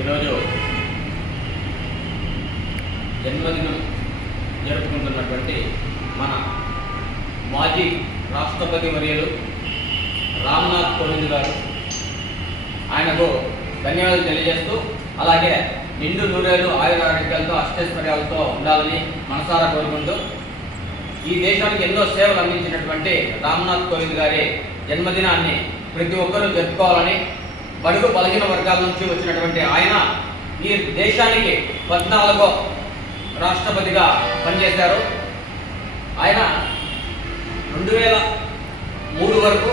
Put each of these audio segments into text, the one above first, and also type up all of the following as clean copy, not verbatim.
ఈరోజు జన్మదినం జరుపుకుంటున్నటువంటి మన మాజీ రాష్ట్రపతి వర్యులు రామ్నాథ్ కోవింద్ గారు, ఆయనకు ధన్యవాదాలు తెలియజేస్తూ, అలాగే నిండు నూరేళ్ళు ఆయురారోగ్యాలతో అష్టైశ్వర్యాలతో ఉండాలని మనసారా కోరుకుంటూ, ఈ దేశానికి ఎన్నో సేవలు అందించినటువంటి రామ్నాథ్ కోవింద్ గారి జన్మదినాన్ని ప్రతి ఒక్కరూ జరుపుకోవాలని, బడుగు బలహీన వర్గాల నుంచి వచ్చినటువంటి ఆయన ఈ దేశానికి 14వ రాష్ట్రపతిగా పనిచేశారు. ఆయన 1993 వరకు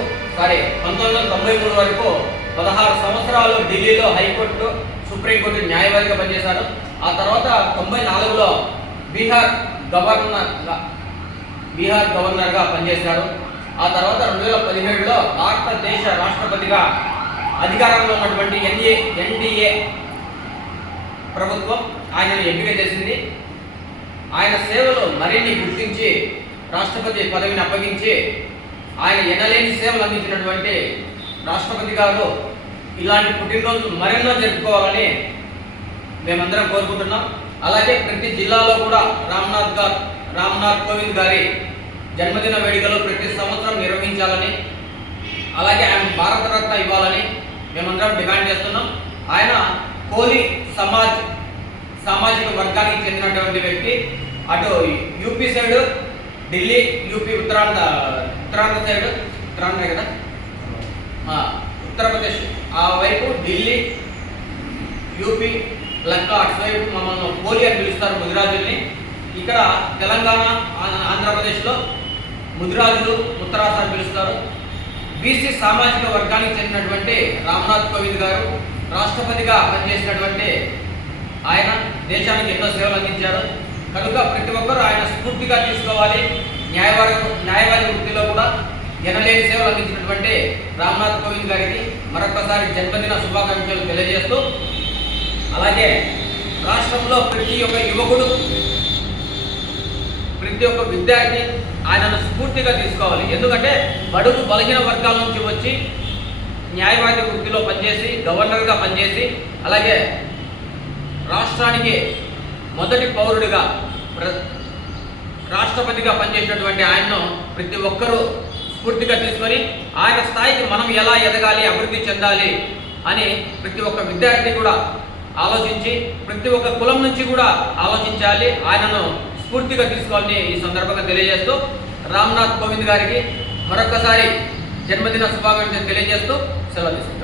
16 సంవత్సరాలు ఢిల్లీలో హైకోర్టు, సుప్రీంకోర్టు న్యాయవాదిగా పనిచేశారు. ఆ తర్వాత 94లో బీహార్ గవర్నర్గా పనిచేశారు. ఆ తర్వాత 2017లో భారతదేశ రాష్ట్రపతిగా అధికారంలో ఉన్నటువంటి ఎన్డీఏ ప్రభుత్వం ఆయనను ఎంపిక చేసింది. ఆయన సేవలు మరిన్ని గుర్తించి రాష్ట్రపతి పదవిని అప్పగించి ఆయన ఎనలేని సేవలు అందించినటువంటి రాష్ట్రపతి గారు ఇలాంటి పుట్టినరోజు మరెన్నో జరుపుకోవాలని మేమందరం కోరుకుంటున్నాం. అలాగే ప్రతి జిల్లాలో కూడా రామ్నాథ్ కోవింద్ గారి జన్మదిన వేడుకలు ప్రతి సంవత్సరం నిర్వహించాలని, అలాగే ఆయన భారతరత్న ఇవ్వాలని మేమందరం డిమాండ్ చేస్తున్నాం. ఆయన కోలి సామాజిక వర్గానికి చెందినటువంటి వ్యక్తి. అటు UP side, Delhi, UP Uttarandhra side, Uttarandhra కదా, ఉత్తరప్రదేశ్ ఆ వైపు, ఢిల్లీ, యూపీ, లక్క అటు వైపు మమ్మల్ని కోలి అని పిలుస్తారు, ముదిరాజుల్ని. ఇక్కడ తెలంగాణ, ఆంధ్రప్రదేశ్లో ముదిరాజులు, ముత్తరాజు అని పిలుస్తారు. బీసీ సామాజిక వర్గానికి చెందినటువంటి రామ్నాథ్ కోవింద్ గారు రాష్ట్రపతిగా పనిచేసినటువంటి ఆయన దేశానికి ఎన్నో సేవలు అందించారు. కనుక ప్రతి ఒక్కరూ ఆయన స్ఫూర్తిగా తీసుకోవాలి. న్యాయవాది వృత్తిలో కూడా ఎనలేని సేవలు అందించినటువంటి రామ్నాథ్ కోవింద్ గారికి మరొకసారి జన్మదిన శుభాకాంక్షలు తెలియజేస్తూ, అలాగే రాష్ట్రంలో ప్రతి ఒక్క యువకుడు, ప్రతి ఒక్క విద్యార్థి ఆయనను స్ఫూర్తిగా తీసుకోవాలి. ఎందుకంటే బడుగు బలహీన వర్గాల నుంచి వచ్చి న్యాయవాది వృత్తిలో పనిచేసి, గవర్నర్గా పనిచేసి, అలాగే రాష్ట్రానికి మొదటి పౌరుడిగా రాష్ట్రపతిగా పనిచేసినటువంటి ఆయన్ను ప్రతి ఒక్కరూ స్ఫూర్తిగా తీసుకొని ఆయన స్థాయికి మనం ఎలా ఎదగాలి, అభివృద్ధి చెందాలి అని ప్రతి ఒక్క విద్యార్థి కూడా ఆలోచించి, ప్రతి ఒక్క కులం నుంచి కూడా ఆలోచించాలి. ఆయనను స్ఫూర్తిగా తీసుకోవాలని ఈ సందర్భంగా తెలియజేస్తూ, రామ్నాథ్ కోవింద్ గారికి మరొకసారి జన్మదిన శుభాకాంక్షలు తెలియజేస్తూ సెలవు తీసుకుంటాం.